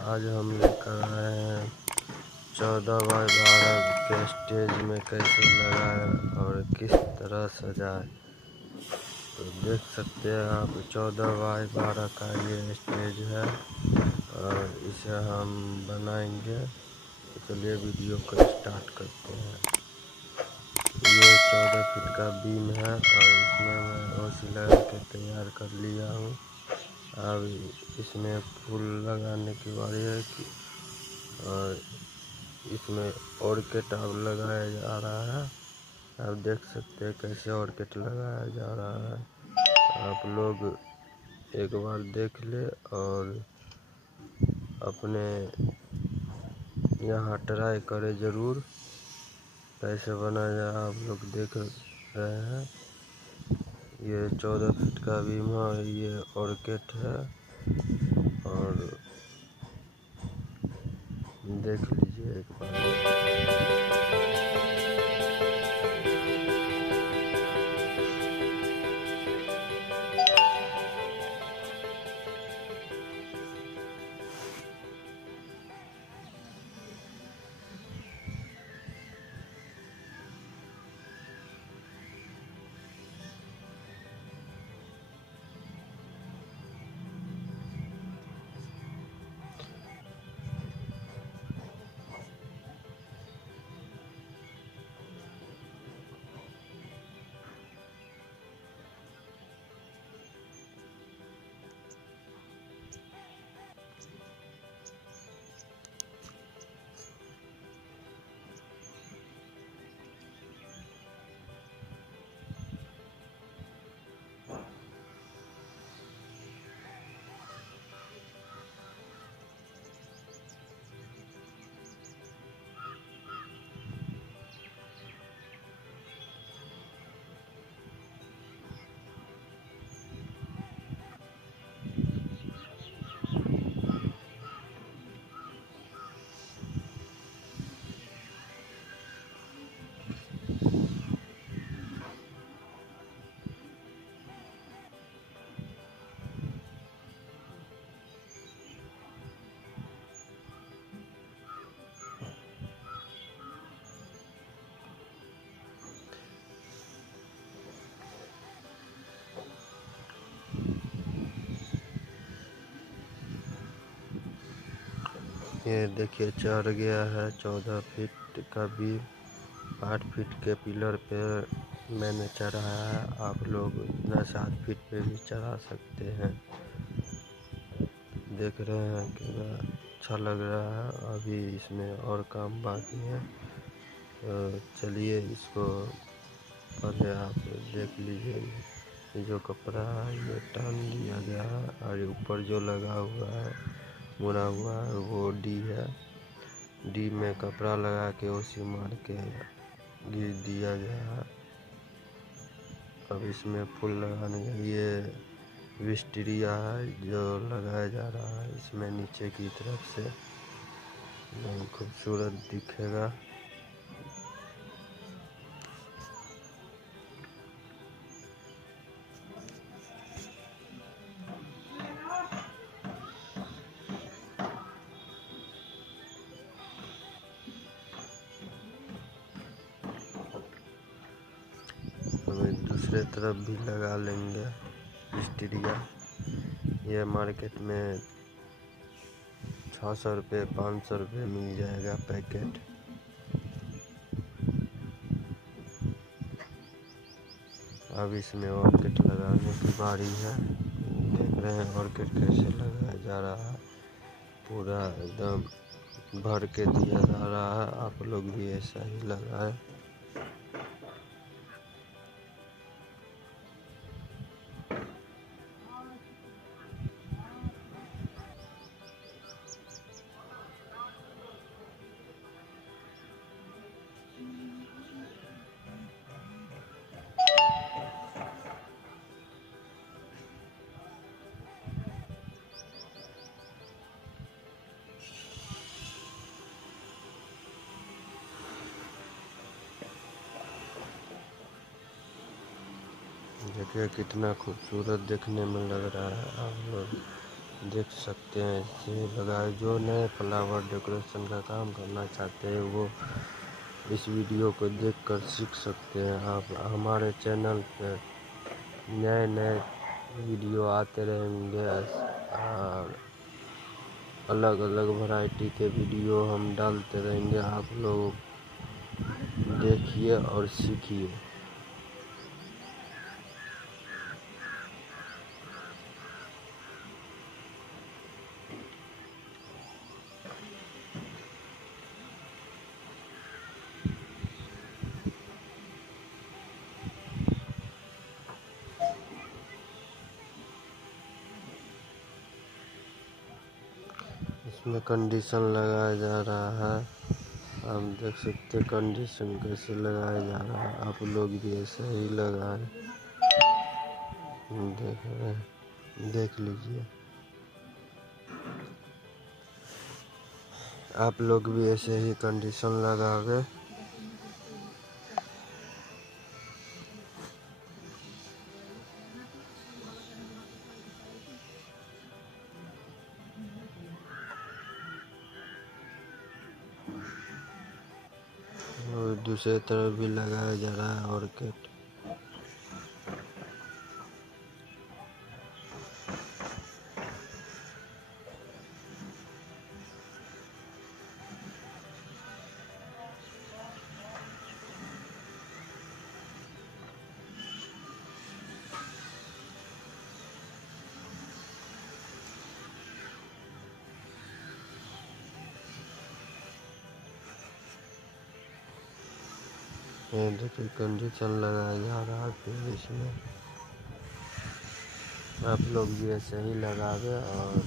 आज हम लेकर आए हैं 14x12 के स्टेज में कैसे लगाए और किस तरह सजाए। तो देख सकते हैं आप 14x12 का ये स्टेज है और इसे हम बनाएंगे। तो चलिए वीडियो को स्टार्ट करते हैं। ये 14 फीट का बीम है और इसमें मैं ओसी लगा के तैयार कर लिया हूँ। अब इसमें फूल लगाने की बारी है और इसमें ऑर्किड अब लगाया जा रहा है। आप देख सकते हैं कैसे ऑर्किड लगाया जा रहा है। आप लोग एक बार देख ले और अपने यहाँ ट्राई करें ज़रूर। कैसे बनाया जाए आप लोग देख रहे हैं। ये 14 फीट का बीम है, ये ऑर्किड है और देख लीजिए एक बार। ये देखिए चढ़ गया है 14 फीट का बीम। 8 फीट के पिलर पे मैंने चढ़ाया है। आप लोग 7 फीट पे भी चढ़ा सकते हैं। देख रहे हैं कि अच्छा लग रहा है। अभी इसमें और काम बाकी है। तो चलिए इसको पहले आप देख लीजिए। ये जो कपड़ा है ये टान दिया गया है और ऊपर जो लगा हुआ है मुड़ा हुआ है वो डी है। डी में कपड़ा लगा के ओसी मार के गिर दिया गया है। अब इसमें फूल लगाने के लिए विस्टीरिया है जो लगाया जा रहा है इसमें नीचे की तरफ से। बहुत खूबसूरत दिखेगा। हमें दूसरे तरफ भी लगा लेंगे विस्टीरिया। ये मार्केट में 600 रुपये 500 रुपये मिल जाएगा पैकेट। अब इसमें ऑर्किड लगाने की बारी है। देख रहे हैं ऑर्किड कैसे लगाया जा रहा है। पूरा एकदम भर के दिया जा रहा है। आप लोग भी ऐसा ही लगाएं। देखिए कितना खूबसूरत देखने में लग रहा है। आप लोग देख सकते हैं इसे लगाए। जो नए फ्लावर डेकोरेशन का काम करना चाहते हैं वो इस वीडियो को देखकर सीख सकते हैं। आप हमारे चैनल पे नए नए वीडियो आते रहेंगे और अलग अलग वैरायटी के वीडियो हम डालते रहेंगे। आप लोग देखिए और सीखिए। इसमें कंडीशन लगाया जा रहा है। आप देख सकते हैं कंडीशन कैसे लगाया जा रहा है। आप लोग भी ऐसे ही लगाएं। देख रहे हैं, देख लीजिए। आप लोग भी ऐसे ही कंडीशन लगावे। और दूसरे तरफ भी लगाया जा रहा है ऑर्किड। ये देखिए कंडीशन लगाया जा रहा है। फिर इसमें आप लोग भी ऐसे ही लगावे और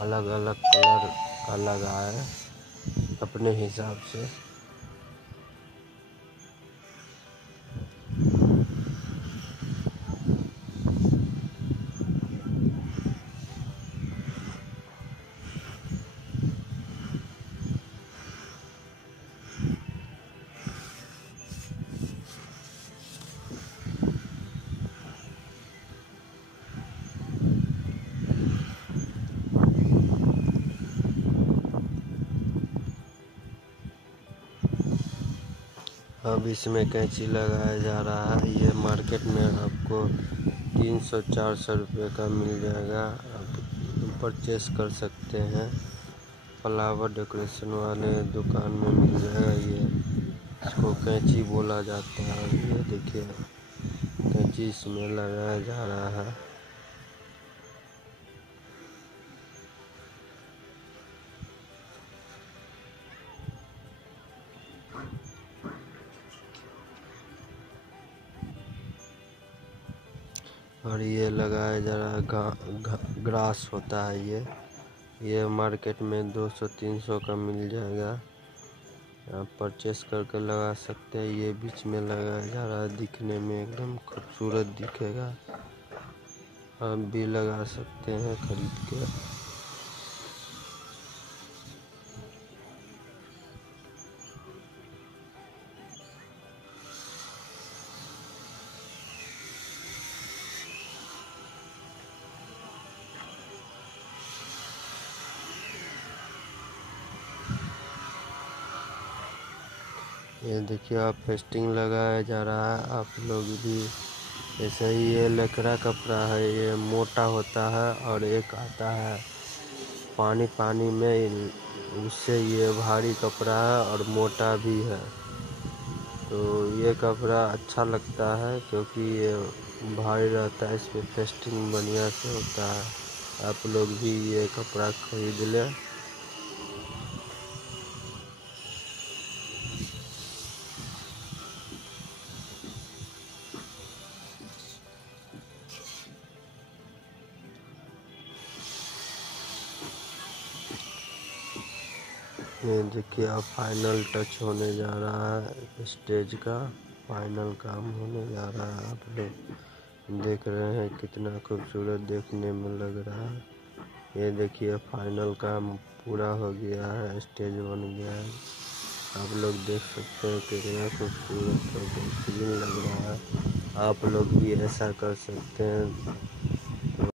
अलग अलग कलर का लगाए अपने हिसाब से। अब इसमें कैंची लगाया जा रहा है। ये मार्केट में आपको 300-400 रुपये का मिल जाएगा। आप परचेस कर सकते हैं। फ्लावर डेकोरेशन वाले दुकान में मिल जाएगा। ये इसको कैंची बोला जाता है। ये देखिए कैंची इसमें लगाया जा रहा है। और ये लगाया जा रहा है ग्रास होता है। ये मार्केट में 200-300 का मिल जाएगा। आप परचेस करके लगा सकते हैं। ये बीच में लगाया जा रहा है, दिखने में एकदम खूबसूरत दिखेगा। आप भी लगा सकते हैं खरीद के। ये देखिए आप फेस्टिंग लगाया जा रहा है। आप लोग भी ऐसे ही। ये लकड़ा कपड़ा है। ये मोटा होता है और एक आता है पानी पानी में, उससे ये भारी कपड़ा है और मोटा भी है। तो ये कपड़ा अच्छा लगता है क्योंकि ये भारी रहता है। इस पर फेस्टिंग बढ़िया से होता है। आप लोग भी ये कपड़ा खरीद लें। ये देखिए अब फाइनल टच होने जा रहा है। स्टेज का फाइनल काम होने जा रहा है। आप लोग देख रहे हैं कितना खूबसूरत देखने में लग रहा है। ये देखिए फाइनल काम पूरा हो गया है। स्टेज बन गया है। आप लोग देख सकते हैं कितना खूबसूरत और बेहतरीन लग रहा है। आप लोग भी ऐसा कर सकते हैं।